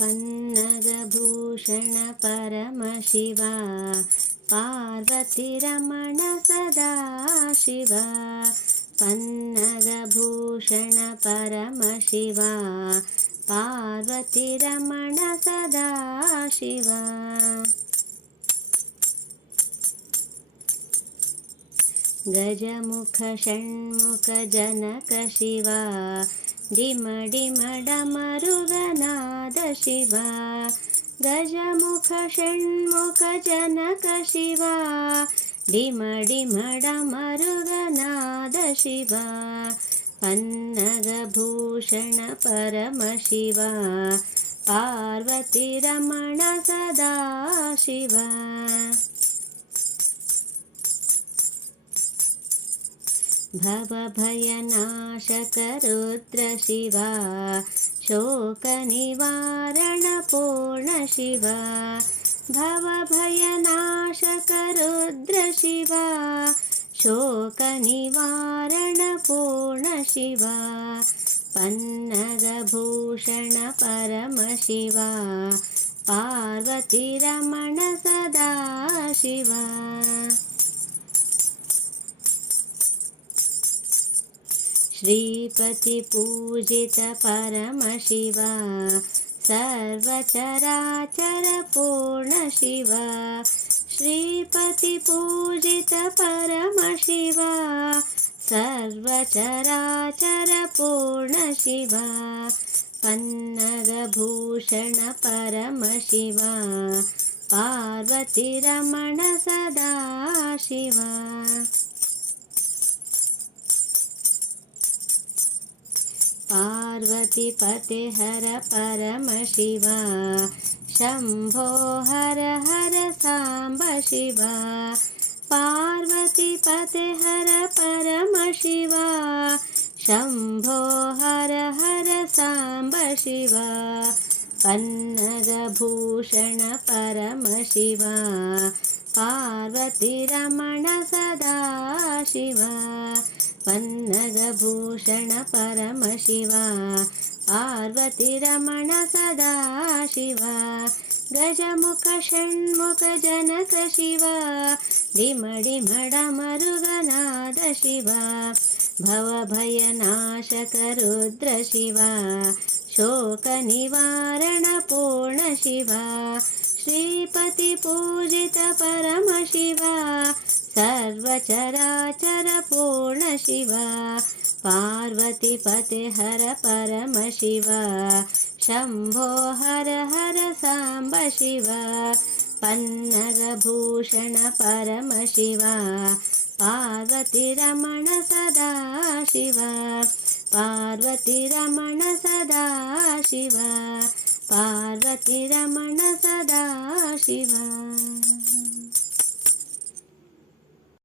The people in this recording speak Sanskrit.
पन्नगभूषण परमशिवा पार्वतीरमण सदाशिवा पन्नगभूषण परमशिवा पार्वतीरमण सदाशिवा गजमुख षण्मुख जनक शिवा डिमडिमडमरुगनाद शिवा गजमुख षण्मुख जनक शिवा डिमडिमडमरुगनाद शिवा पन्नगभूषण परमशिवा पार्वतीरमण सदाशिवा भवभयनाशक रुद्र शिवा शोकनिवारण पूर्ण शिवा भवभयनाशक रुद्र शिवा शोकनिवारण पूर्ण शिवा पन्नगभूषण परमशिवा पार्वतीरमण सदाशिवा श्रीपति पूजित परमशिवा सर्वचराचर पूर्ण शिवा श्रीपति पूजित परमशिवा सर्वचराचर पूर्ण शिवा पन्नगभूषण परमशिवा पार्वतीरमण सदाशिवा पार्वतीपते हर परमशिवा शम्भो हर हर साम्ब शिवा पार्वतीपते हर परमशिवा शम्भो हर हर साम्ब शिवा पन्नगभूषण परमशिवा पार्वतीरमण सदाशिवा पन्नगभूषण परमशिवा पार्वतीरमण सदाशिवा गजमुख षण्मुख जनक शिवा डिमडिमडमरुगनाद शिवा भवभयनाशक रुद्र शिवा शोकनिवारण पूर्ण शिवा श्रीपति पूजित परमशिवा सर्वचराचर पूर्ण शिवा पार्वतीपते हर परमशिवा शम्भो हर हर साम्ब शिवा पन्नगभूषण परमशिवा पार्वतीरमण सदाशिवा पार्वतीरमण सदाशिवा पार्वतीरमण सदाशिवा।